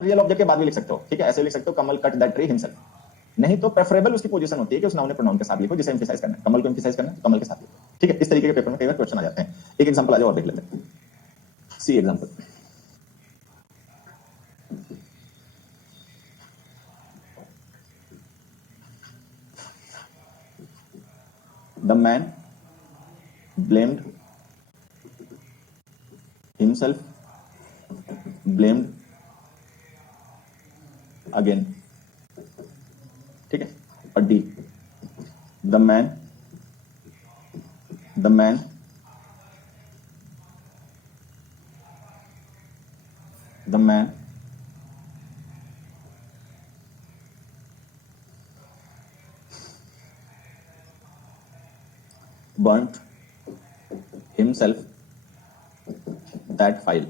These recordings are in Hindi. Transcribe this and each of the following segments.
रियल ऑब्जेक्ट के बाद भी लिख सकते हो, ठीक है, ऐसे लिख सकते हो कमल कट दैट ट्री हिमसेल्फ। नहीं तो प्रेफरेबल उसकी पोजीशन होती है कि उस नाउन प्रोनाउन के साथ लिखो, जिसे एम्फेसाइज करना है, कमल को एम्फेसाइज करना है, कमल के साथ लिखो, ठीक है। इस तरीके के पेपर में कई बार क्वेश्चन आ जाते हैं। एक एग्जांपल आ जाओ और देख लेते हैं। C example, the man blamed himself blamed again, ठीक है। और D, the man burnt himself that file।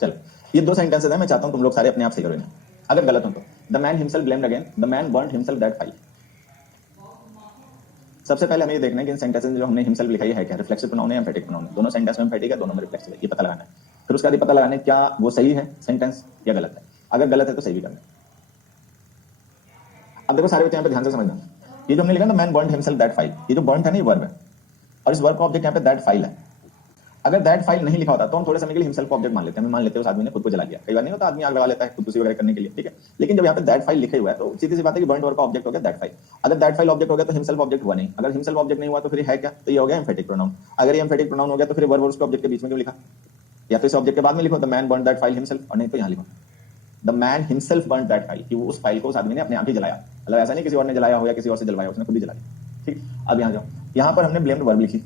चलो, ये दो सेंटेंसेस हैं, मैं चाहता हूं तुम लोग सारे अपने आप सही करो इन्हें। अगर गलत हो तो the man himself blamed again, the man burned himself that file. सबसे पहले हमें ये देखना है कि इन सेंटेंसेस में जो हमने हिमसेल्फ लिखा है क्या, रिफ्लेक्सिव प्रोनाउन है, एम्फेटिक प्रोनाउन है। दोनों सेंटेंस में एम्फेटिक है, दोनों में रिफ्लेक्सिव है, ये पता लगाना है। फिर उसके बाद ये पता लगाना है क्या वो सही है सेंटेंस या गलत है। अगर गलत है तो सही भी करना है। अब देखो सारे बच्चे यहाँ पे ध्यान से समझना, ये जो हमने लिखा ना man burned himself that file, ये जो बर्न्ड है ना, ये वर्ब है, और इस वर्ब का ऑब्जेक्ट यहाँ पे दैट फाइल है। अगर दैट फाइल नहीं लिखा होता तो हम थोड़े समय के लिए हिमसेल्फ को ऑब्जेक्ट मान लेते हैं, मान लेते हैं उस आदमी ने खुद को जला दिया। कई बार नहीं होता, आदमी आग लगा लेता है खुदकुशी वगैरह करने के लिए, ठीक है। लेकिन जब यहाँ पे दैट फाइल लिखे हुआ है तो सीधी सी बात है कि बर्न्ड वर्ब का ऑब्जेक्ट हो गया दैट फाइल। अगर दैट फाइल ऑब्जेक्ट हो गया तो हिमसेल्फ ऑब्जेक्ट हुआ नहीं। अगर हिमसेल्फ ऑब्जेक्ट नहीं हुआ तो फिर है क्या, तो ये हो गया एम्फेटिक प्रोनाउन। अगर ये एम्फेटिक प्रोनाउन हो गया तो फिर वर्ब और उसके ऑब्जेक्ट के बीच में क्यों लिखा, या तो इस ऑब्जेक्ट के बाद में लिखो the man burned that file himself, और नहीं तो यहाँ लिखो the man himself burned that file, कि वो उस फाइल को उस आदमी ने अपने आप ही जलाया। मतलब ऐसा नहीं किसी और ने जलाया हो या किसी और से जलवाया, उसने खुद ही जलाया, ठीक। अब यहाँ जाओ, यहाँ पर हमने ब्लेम्ड वर्ब लिखी,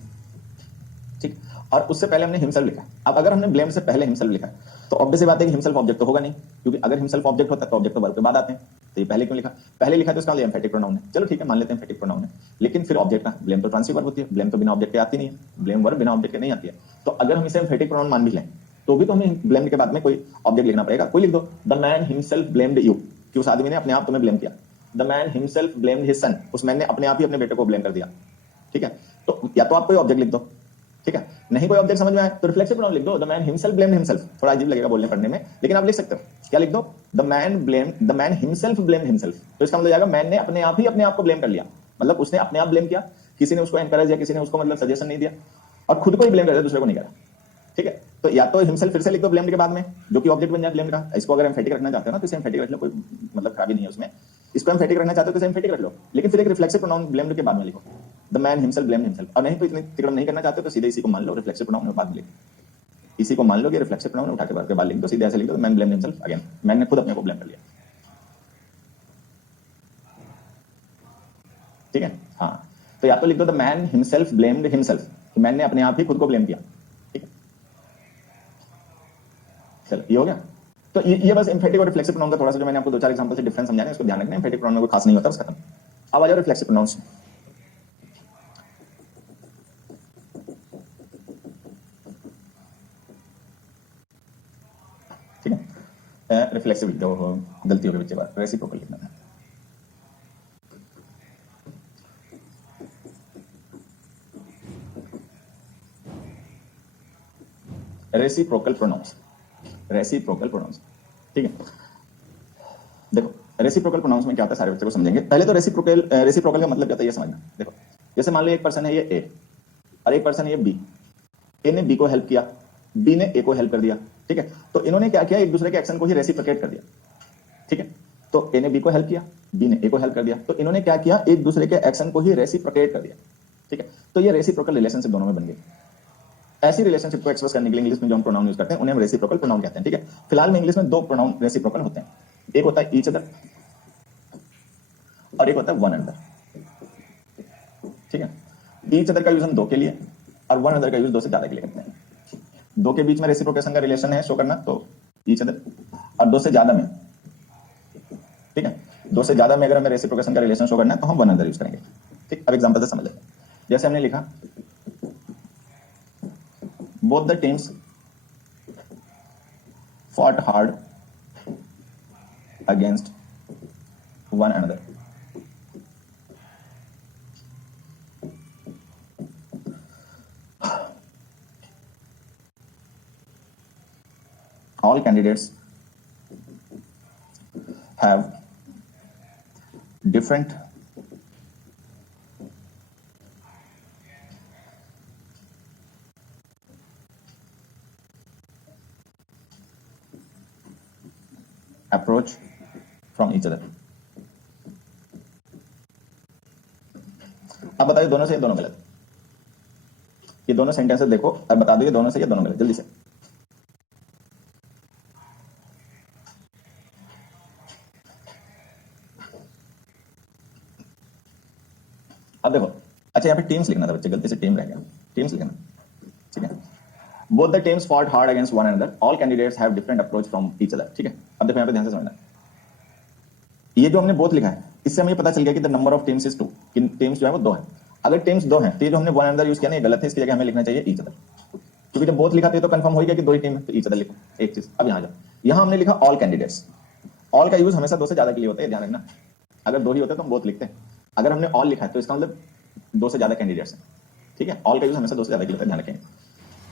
ठीक, और उससे पहले हमने हिमसेल्फ लिखा। अब अगर हमने ब्लेम्ड से पहले हिमसेल्फ लिखा तो ऑब्वियस सी बात है कि हिमसेल्फ ऑब्जेक्ट तो होगा नहीं, क्योंकि अगर हिमसेल्फ ऑब्जेक्ट होता तो ऑब्जेक्ट तो वर्ब के बाद आते हैं। तो ये पहले क्यों लिखा, पहले लिखा तो इसका मतलब एम्फेटिक प्रोनाउन है। चलो ठीक है, मान लेते हैं एम्फेटिक प्रोनाउन है, लेकिन फिर ऑब्जेक्ट ना, ब्लेम तो ट्रांसिटिव वर्ब होती है, ब्लेम तो बिना ऑब्जेक्ट के आती नहीं है, ब्लेम वर्ब बिना ऑब्जेक्ट के नहीं आती है। तो अगर हम इसे एम्फेटिक प्रोनाउन मान भी लें तो भी तो हमें ब्लेम के बाद में कोई ऑब्जेक्ट लिखना पड़ेगा। कोई लिख दो the man himself blamed you, कि उस आदमी ने अपने आप तुम्हें ब्लेम किया। The man himself blamed his son, उस मैन ने अपने आप ही अपने बेटे को ब्लेम कर दिया, ठीक है। तो या तो आप कोई ऑब्जेक्ट लिख दो, ठीक है। नहीं कोई ऑब्जेक्ट समझ में आए तो रिफ्लेक्सिव प्रोनाउन लिख दो, the man himself blamed himself. थोड़ा अजीब लगेगा बोलने पढ़ने में, लेकिन आप लिख सकते हो। क्या लिख दो, the man himself blamed himself. तो इसका मतलब जाएगा मैन ने अपने आप ही अपने आप को ब्लेम कर लिया, मतलब उसने अपने आप ब्लेम किया, किसी ने उसको एनकरेज या किसी ने उसको मतलब सजेशन नहीं दिया, और खुद को ही ब्लेम कर दिया, दूसरे को नहीं करा, ठीक है। तो या तो हिमसेल्फ फिर से लिख दो ब्लेम्ड के बाद में, जो कि ऑब्जेक्ट बन जाए ब्लेम का। इसको अगर एम्फेटिक रखना चाहते हो ना तो इसे एम्फेटिक रख लो, कोई मतलब खराबी नहीं है उसमें। इसको एम्फेटिक रखना चाहते हो तो इसे एम्फेटिक रख लो, लेकिन फिर एक रिफ्लेक्सिव प्रोनाउन ब्लेम्ड के बाद में लिखो, the man himself blamed himself. और नहीं तो इतनी तिकड़म नहीं करना चाहते हो तो सीधे इसी को मान लो, रिफ्लेक्सिव प्रोनाउन में बाद में लिखो, इसी को मान लो कि रिफ्लेक्सिव प्रोनाउन उठा के बाद लिख दो, सीधे ऐसे लिख दो man blamed himself again, man ने खुद अपने को ब्लेम कर लिया, ठीक है। हाँ, तो या तो लिख दो the man himself blamed himself, man ने अपने आप ही खुद को ब्लेम किया, ठीक है। चलो ये हो गया। तो ये बस एम्फेटिक और रिफ्लेक्सिव प्रोनाउन का थोड़ा सा जो मैंने आपको दो चार एग्जांपल से डिफरेंस समझाया, इसको ध्यान रखना। एम्फेटिक प्रोनाउन में कोई खास नहीं होता, बस खत्म। अब आ जाओ रिफ्लेक्सिव प्रोनाउंस, ठीक है। रिफ्लेक्सिव लिख दो, गलती हो गई बच्चे बार, रेसिप्रोकल लिखना है। रेसिप्रोकल प्रोनाउंस, रेसिप्रोकल प्रोनाउंस, ठीक है। देखो रेसिप्रोकल प्रोनाउंस में क्या होता है, सारे बच्चे को समझेंगे। पहले तो रेसिप्रोकल का मतलब क्या होता है ये समझना। देखो जैसे मान लो एक पर्सन है ये ए, और एक पर्सन है ये बी। ए ने बी को हेल्प किया, बी ने ए को हेल्प कर दिया, ठीक है। तो इन्होंने क्या किया, एक दूसरे के एक्शन को ही रेसिप्रोकेट कर दिया, ठीक है। तो ए ने बी को हेल्प किया, बी ने ए को हेल्प कर दिया, तो इन्होंने क्या किया, एक दूसरे के एक्शन को ही रेसिप्रोकेट कर दिया, ठीक है। तो ये रेसिप्रोकल रिलेशनशिप दोनों में बन गई। ऐसी रिलेशनशिप को एक्सप्रेस करने के लिए इंग्लिश में जो हम प्रोनाउन यूज करते हैं उन्हें हम रेसिप्रोकल प्रोनाउन कहते हैं, ठीक है। फिलहाल में इंग्लिश में दो प्रोनाउन रेसिप्रोकल होते हैं, एक होता है ईच अदर और एक होता है वन अनदर, ठीक है। ईच अदर का यूज हम दो के लिए और वन अदर का यूज दो से ज्यादा के लिए करते हैं। दो के बीच में रेसिप्रोकेशन का रिलेशन है शो करना तो ईच अदर, और दो से ज्यादा में, ठीक है, दो से ज्यादा में अगर हमें रेसिप्रोकेशन का रिलेशन शो करना है तो हम वन अनदर यूज करेंगे, ठीक। अब एग्जांपल से समझ लेते हैं। जैसे हमने लिखा both the teams fought hard against one another, all candidates have different approach from each other. अब बताइए दोनों से ये दोनों गलत। ये दोनों सेंटेंसेस देखो, अब बता दो ये दोनों से ये दोनों गलत, जल्दी से। अब देखो, अच्छा यहाँ पे टीम्स लिखना था बच्चे, गलती से टीम रह गया, टीम्स लिखना, ठीक है। Both the teams fought hard against one another, all candidates have different approach from each other, ठीक है। अब देखो यहाँ पे ध्यान से समझना, ये जो हमने बोथ लिखा है इससे हमें पता चल गया कि the number of teams is 2, कि टीम्स जो है वो 2 है। अगर टीम्स 2 हैं तो ये जो हमने वन अनदर यूज किया ना ये गलत है, इसकी जगह हमें लिखना चाहिए ईच अदर, क्योंकि जब बोथ लिखा तो कंफर्म हो गया कि 2 ही टीम है, तो ईच अदर लिखो। एक चीज, अब यहाँ जाओ, यहाँ हमने लिखा ऑल कैंडिडेट्स। ऑल का यूज हमेशा 2 से ज्यादा के लिए होता है, ध्यान रखना। अगर 2 ही होते तो हम बोथ लिखते हैं, अगर हमने ऑल लिखा है तो इसका मतलब 2 से ज्यादा कैंडिडेट्स हैं, ठीक है। ऑल का यूज हमेशा 2 से ज्यादा के लिए होता है, ध्यान रखें।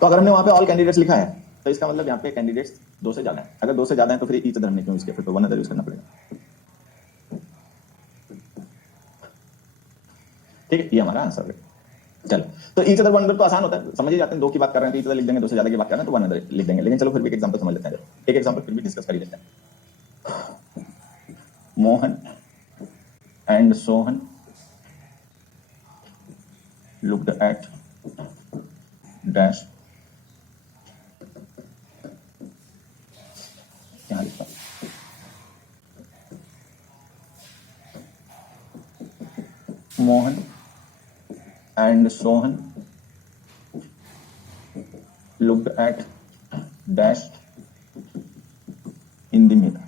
तो अगर हमने वहां पे ऑल कैंडिडेट्स लिखा है तो इसका मतलब यहाँ पे कैंडिडेट्स 2 से ज्यादा है। अगर 2 से ज्यादा है तो फिर ईच अदर हमने क्यों यूज किया, फिर तो वन अदर यूज करना पड़ेगा, ठीक है। ये हमारा आंसर है। चलो, तो ईच अदर वन अदर तो आसान होता है, समझ ही जाते हैं। 2 की बात कर रहे हैं तो ईच अदर लिख देंगे, 2 से ज्यादा की बात कर रहे हैं तो वन अदर लिख देंगे। लेकिन चलो फिर भी एक एग्जांपल समझ लेते हैं, एक एग्जांपल फिर भी डिस्कस कर ही लेते हैं। Mohan and Sohan looked at dash, यहाँ लिखता Mohan and Sohan looked at dash in the mirror,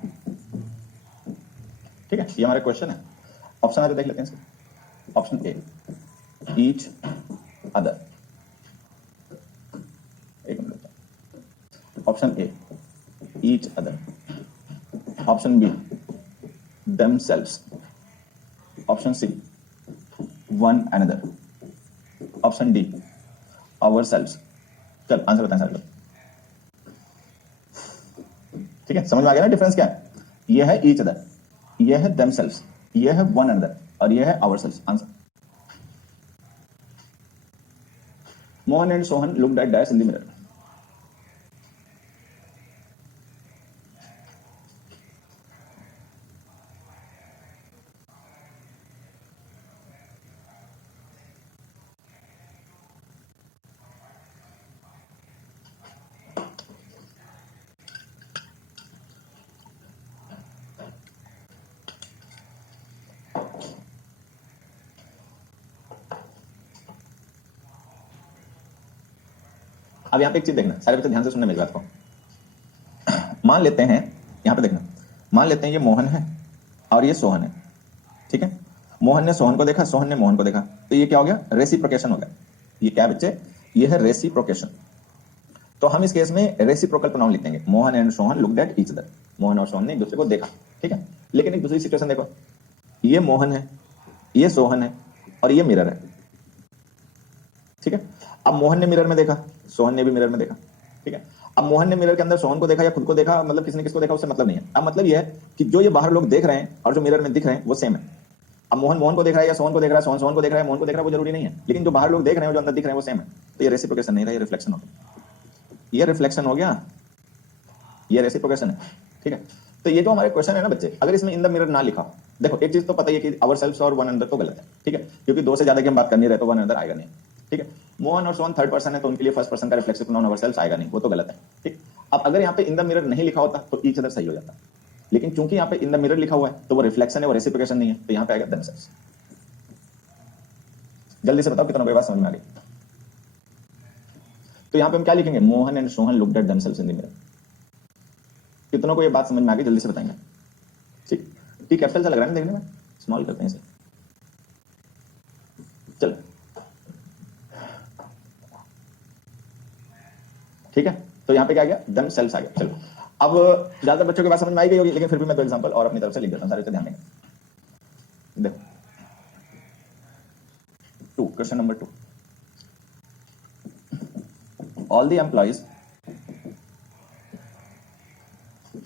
ठीक है। ये हमारा क्वेश्चन है। ऑप्शन आगे देख लेते हैं इसके। ऑप्शन ए ईच अदर, एक minute. Option A each other, option B themselves, option C one another, option D ourselves। चल आंसर बताएं सारे लोग, ठीक है। समझ में आ गया ना डिफरेंस क्या है? ये है ईच अदर, ये है themselves, ये है वन अनदर और ये है ourselves। Answer Mohan and Sohan looked at dash in the mirror। अब यहां पे एक चीज देखना, सारे बच्चे ध्यान से सुनना मेरी बात को। मान लेते हैं, यहां पे देखना, मान लेते हैं ये मोहन है और ये सोहन है, ठीक है। मोहन ने सोहन को देखा, सोहन ने मोहन को देखा, तो ये क्या हो गया? रेसिप्रोकेशन हो गया। ये क्या बच्चे? ये है रेसिप्रोकेशन। तो हम इस केस में रेसिप्रोकल प्रोनाउन लिख देंगे। Mohan and Sohan looked at each other, Mohan और सोहन ने एक दूसरे को देखा, ठीक है। लेकिन एक दूसरी सिचुएशन देखो, ये मोहन है, ये सोहन है और ये मिरर है, ठीक है। अब मोहन ने मिरर में देखा, सोहन ने भी मिरर में देखा, ठीक है। अब मोहन ने मिरर के अंदर सोहन को देखा या खुद को देखा, मतलब किसने किसको देखा उससे मतलब नहीं है। अब मतलब ये है कि जो ये बाहर लोग देख रहे हैं और जो मिरर में दिख रहे हैं वो सेम है। अब मोहन मोहन को देख रहा है या सोहन को देख रहा है, सोहन सोहन को देख रहा है, मोहन को देख रहा है, वो जरूरी नहीं है। लेकिन जो बाहर लोग देख रहे हैं, जो अंदर दिख रहे हैं वो सेम है। तो ये रेसिप्रोकेशन नहीं रहा, ये रिफ्लेक्शन हो गया। ये रिफ्लेक्शन हो गया, ये रेसिप्रोकेशन है, ठीक है। तो ये जो हमारे क्वेश्चन है ना बच्चे, अगर इसमें इन द मिरर ना लिखा, देखो एक चीज तो पता ही है कि अवरसेल्व्स और वन अनदर तो गलत है, ठीक है, क्योंकि 2 से ज्यादा की हम बात कर नहीं रहे तो वन अनदर आएगा नहीं, ठीक है। मोहन और सोहन थर्ड पर्सन है तो उनके लिए फर्स्ट पर्सन का रिफ्लेक्सिव प्रोनाउन अवरसेल्व्स आएगा नहीं, वो तो गलत है, ठीक। अब अगर यहाँ पे इन द मिरर नहीं लिखा होता तो ईच अदर सही हो जाता, लेकिन चूंकि यहाँ पे इन द मिरर लिखा हुआ है तो वो रिफ्लेक्शन है, वो रेसिप्रोकेशन नहीं है, तो यहाँ पे आएगा देमसेल्व्स। जल्दी से बताओ कितना कोई बात समझ में आ गई? तो यहाँ पे हम क्या लिखेंगे? Mohan and Sohan looked at themselves in the mirror. कितनों को ये बात समझ में आ गई? जल्दी से बताएंगे, ठीक। टी कैपिटल सा लग रहा है ना देखने में, स्मॉल करते हैं इसे, चलो ठीक है। तो यहाँ पे क्या आ गया? देमसेल्व्स आ गया। चलो अब ज्यादातर बच्चों की बात समझ में आई गई होगी, लेकिन फिर भी मैं 2 एग्जांपल और अपनी तरफ से लिख देता हूं, सारे ध्यान देंगे। देखो 2, question number 2, all the employees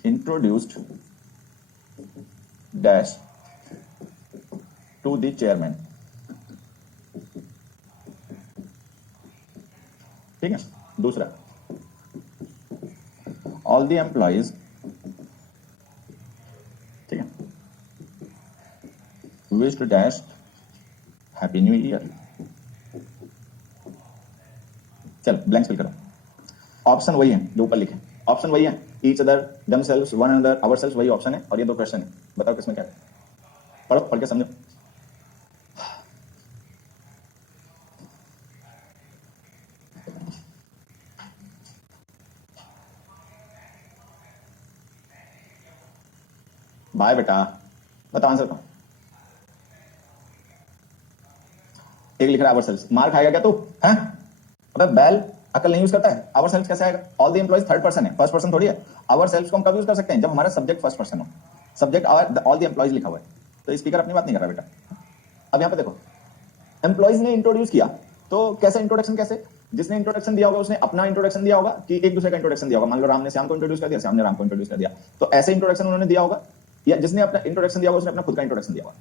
introduced dash to the chairman. ठीक है, दूसरा, ऑल द एम्प्लॉइज, ठीक है, wish to dash happy new year. चल ब्लैंक फिल करो। ऑप्शन वही है जो ऊपर लिखे, ऑप्शन वही है, each other, themselves, one another, ourselves, वही ऑप्शन है और ये दो क्वेश्चन है। बताओ किसमें क्या है? पढ़ो, पढ़ के समझो। बाय बेटा, बताओ आंसर को। एक लिख रहा है आवरसेल्व्स, मार खाएगा क्या तू? हैं? अबे बैल, अकल नहीं यूज करता है? आवरसेल्व्स कैसे आएगा? All the employees third person है, फर्स्ट पर्सन थोड़ी है। आवरसेल्व्स को हम कब यूज कर सकते हैं? जब हमारा सब्जेक्ट फर्स्ट पर्सन हो। सब्जेक्ट ऑल द एम्प्लॉइज लिखा हुआ है, तो स्पीकर अपनी बात नहीं कर रहा बेटा। अब यहां पे देखो, एम्प्लॉइज ने इंट्रोड्यूस किया, तो कैसे इंट्रोडक्शन? कैसे? जिसने इंट्रोडक्शन दिया होगा उसने अपना इंट्रोडक्शन दिया होगा कि एक दूसरे का इंट्रोडक्शन दिया होगा। मान लो राम ने श्याम को इंट्रोड्यूस कर दिया, श्याम ने राम को इंट्रोड्यूस कर दिया, तो ऐसे इंट्रोडक्शन उन्होंने दिया होगा। या जिसने अपना इंट्रोडक्शन दिया होगा उसने अपना खुद का इंट्रोडक्शन दिया होगा।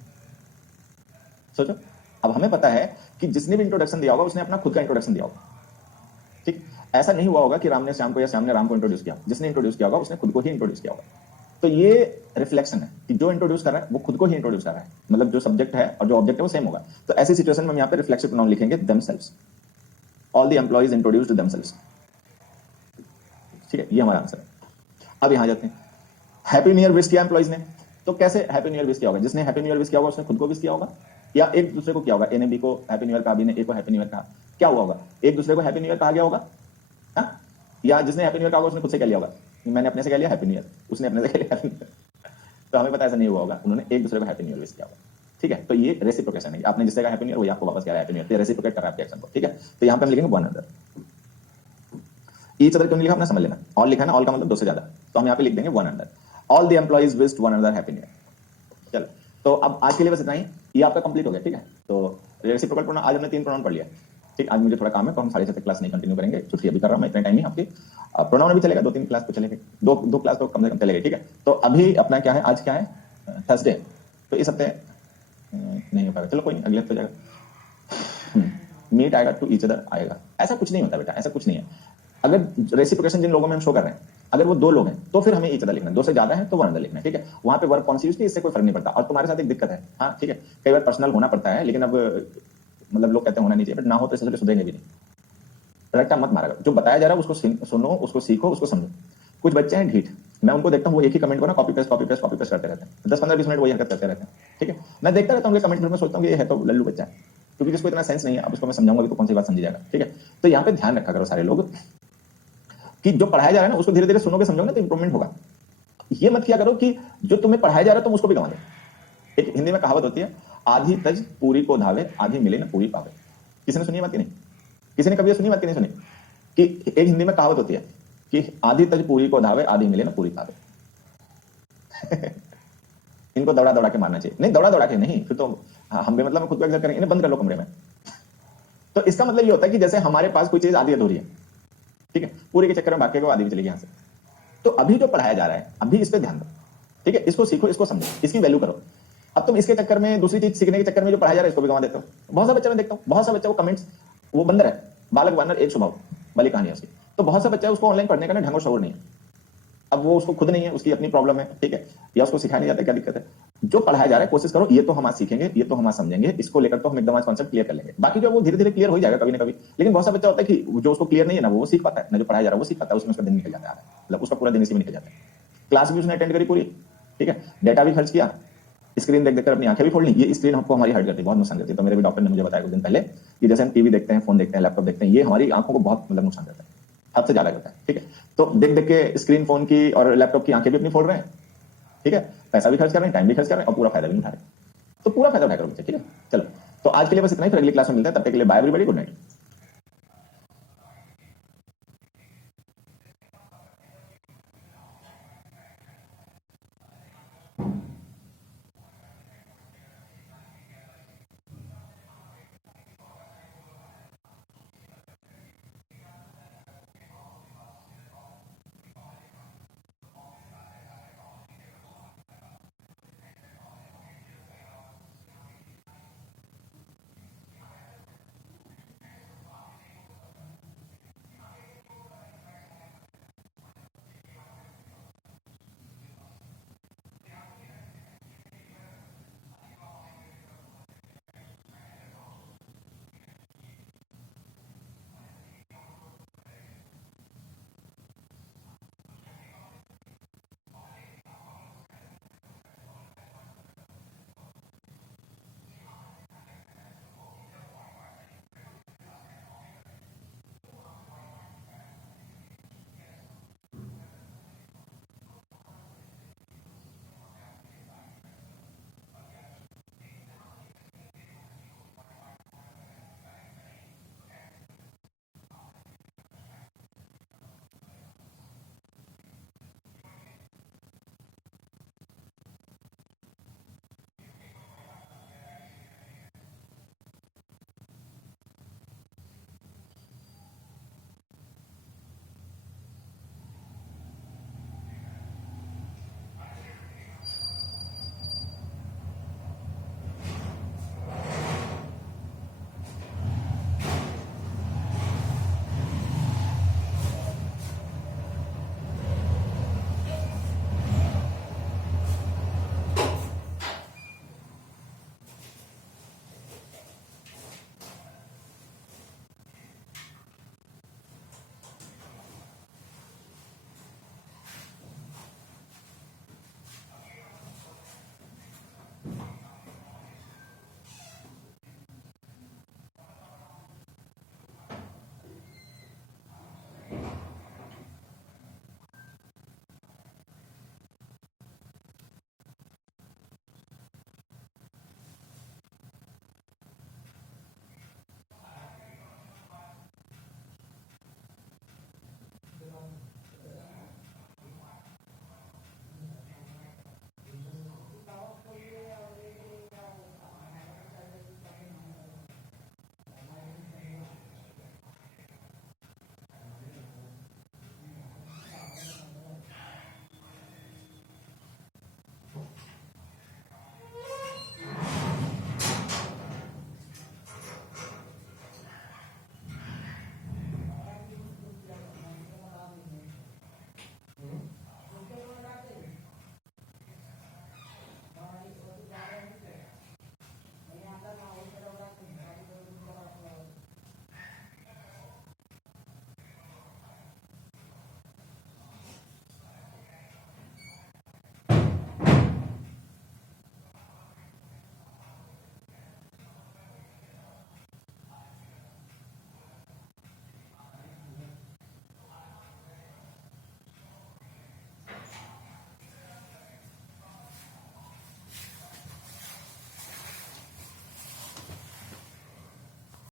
सोचो, अब हमें पता है कि जिसने भी इंट्रोडक्शन दिया होगा उसने अपना खुद का इंट्रोडक्शन दिया होगा। ठीक, ऐसा नहीं हुआ होगा कि राम ने श्याम को या श्याम ने राम को इंट्रोड्यूस किया। जिसने इंट्रोड्यूस किया होगा उसने खुद को ही इंट्रोड्यूस किया होगा। तो ये रिफ्लेक्शन है कि जो इंट्रोड्यूस कर रहा है वो खुद को ही इंट्रोड्यूस कर रहा है, मतलब जो सब्जेक्ट है और जो ऑब्जेक्ट है वो सेम होगा। तो ऐसी सिचुएशन में हम यहाँ पे रिफ्लेक्सिव प्रोनाउन लिखेंगे themselves. All the employees introduced themselves. ठीक है, ये हमारा आंसर है। अब यहां जाते हैं, हैप्पी न्यू ईयर विश किया एम्प्लॉइज ने, तो कैसे हैप्पी न्यू ईयर विश किया होगा? जिसने हैप्पी न्यू ईयर विश किया होगा उसने खुद को विश किया होगा या एक दूसरे को किया होगा? ए ने बी को हैप्पी न्यू ईयर कहा, बी ने ए को हैप्पी न्यू ईयर कहा, क्या हुआ होगा? एक दूसरे को हैप्पी न्यू ईयर कहा गया होगा, हाँ? या जिसने हैप्पी न्यू ईयर कहा होगा उसने खुद से कह लिया होगा, मैंने अपने से कह लिया हैप्पी न्यू ईयर, उसने अपने से कह लिया हैप्पी न्यू ईयर। तो हमें पता ऐसा नहीं हुआ होगा, उन्होंने एक दूसरे को हैप्पी न्यू ईयर विश किया होगा। ठीक है, तो ये रेसिप्रोकेशन है, आपने जिससे कहा हैप्पी न्यू ईयर वही आपको वापस कह रहा है हैप्पी न्यू ईयर, तो रेसिप्रोकेट कर रहा है आपके एक्शन को। ठीक है, तो यहाँ पे हम लिखेंगे वन अनदर। ईच अदर क्यों लिखा अपना समझ लेना, ऑल लिखा ना, ऑल का मतलब दो से ज्यादा, तो हम यहाँ पे लिख देंगे one another. All the employees wished one another happy new year. चलो, तो अब आज के लिए बस इतना ही, ये आपका कंप्लीट हो गया। ठीक है, तो रेसिप्रोकल प्रोनाउन आज हमने 3 प्रोनाउन पढ़ लिया। ठीक, आज मुझे थोड़ा काम है तो हम 6:30 तक क्लास नहीं कंटिन्यू करेंगे, छुट्टी अभी कर रहा हूं मैं, इतना टाइम ही आपकी। प्रोनाउन अभी चलेगा, 2-3 क्लास तो चलेगा, दो क्लास तो कम से कम चलेगा। ठीक है, तो अभी अपना क्या है, आज क्या है, थर्सडे, तो इस हफ्ते नहीं हो पाएगा, चलो कोई नहीं, अगले हफ्ते जाएगा। मीट आएगा टू ईच अदर आएगा, ऐसा कुछ नहीं होता बेटा, ऐसा कुछ नहीं है। अगर रेसिप्रोकेशन जिन लोगों में हम शो कर रहे हैं, अगर वो 2 लोग हैं तो फिर हमें ईच अदर लिखना है, 2 से ज्यादा है तो वन अदर लिखना है। ठीक है, वहां पे वर्ब कौन सी यूज की इससे कोई फर्क नहीं पड़ता। और तुम्हारे साथ एक दिक्कत है, हाँ ठीक है, कई बार पर्सनल होना पड़ता है, लेकिन अब मतलब लोग कहते हैं होना नहीं चाहिए, बट ना हो तो इससे सुधरेंगे भी नहीं। रट्टा मत मारा, जो बताया जा रहा है उसको सुनो, उसको सीखो, उसको समझो। कुछ बच्चे हैं ढीठ, मैं उनको देखता हूँ वो एक ही कमेंट को ना कॉपी पेस्ट करते रहते हैं, 10-15-20 मिनट वही हरकत करते रहते हैं। ठीक है, मैं देखता रहता हूँ उनके कमेंट में, सोचता हूँ ये है तो लल्लू बच्चा है, क्योंकि जिसको इतना सेंस नहीं है। अब उसको मैं समझाऊंगा तो कौन सी बात समझी जाएगा। ठीक है, तो यहाँ पे ध्यान रखा करो सारे लोग कि जो पढ़ाया जा रहा है ना उसको धीरे धीरे सुनोगे, समझोगे ना तो इंप्रूवमेंट होगा। ये मत किया करो कि जो तुम्हें पढ़ाया जा रहा है तुम उसको भी गंवा दो। एक हिंदी में कहावत होती है, आधी तज पूरी को धावे, आधी मिले ना पूरी पावे। किसी ने सुनी बात की नहीं? किसी ने कभी सुनी बात की नहीं सुनी? कि एक हिंदी में कहावत होती है कि आधी तज पूरी को धावे, आधी मिले ना पूरी पावे। इनको दौड़ा दौड़ा के मारना चाहिए, नहीं दौड़ा दौड़ा के नहीं, फिर तो हम भी मतलब खुद को एक्सर करेंगे, इन्हें बंद कर लो कमरे में। तो इसका मतलब ये होता है कि जैसे हमारे पास कोई चीज आधी अधूरी है, ठीक है, पूरे के चक्कर में भाग के आधी भी चलेगी यहां से। तो अभी जो पढ़ाया जा रहा है अभी इस पे ध्यान दो। ठीक है, इसको सीखो, इसको समझो, इसकी वैल्यू करो। अब तुम इसके चक्कर में दूसरी चीज सीखने के चक्कर में जो पढ़ाया जा रहा है इसको भी गंवा देते हो। बहुत सा बच्चा मैं देखता हूँ, बहुत सा बच्चा वो कमेंट्स, वो बंदर है, बालक वानर एक स्वभाव वाली कहानी है उसकी। तो बहुत सा बच्चा उसको ऑनलाइन पढ़ने का ना ढंग और शौर नहीं है। अब वो उसको खुद नहीं है, उसकी अपनी प्रॉब्लम है, ठीक है, या उसको सिखाया नहीं जाता, क्या दिक्कत है। जो पढ़ाया जा रहा है कोशिश करो, ये तो हम आज सीखेंगे, ये तो हम आज समझेंगे, इसको लेकर तो हम एकदम आज कॉन्सेप्ट क्लियर कर लेंगे। बाकी जो वो धीरे धीरे क्लियर हो जाएगा कभी ना कभी। लेकिन बहुत सा बच्चा होता है कि जो उसको क्लियर नहीं है ना वो सीख पाता है, ना जो पढ़ाया जा रहा है वो सीख पाता है, उसमें उसका दिन निकल जाता है, मतलब उसका पूरा दिन इसी में निकल जाता है। क्लास भी उसने अटेंड करी पूरी, ठीक है, डेटा भी खर्च किया, स्क्रीन देख देखकर अपनी आंखें भी फोड़ ली। ये स्क्रीन हमको हमारी हर्ट करती है, बहुत नुकसान करती है। तो मेरे भी डॉक्टर ने मुझे बताया कुछ दिन पहले कि जैसे हम टीवी देखते हैं, फोन देखते हैं, लैपटॉप देखते हैं, ये हमारी आंखों को बहुत मतलब नुकसान करता है, हद से ज्यादा करता है। ठीक है, तो देख देख के स्क्रीन, फोन की और लैपटॉप की आंखें भी अपनी फोड़ रहे हैं, ठीक है, पैसा भी खर्च कर रहे हैं, टाइम भी खर्च कर रहे हैं और पूरा फायदा भी नहीं उठा रहे। तो पूरा फायदा उठा करो बच्चे। ठीक है, चलो, तो आज के लिए बस इतना ही, फिर अगली क्लास में मिलता है, तब तक के लिए बाय एवरीबॉडी, गुड नाइट।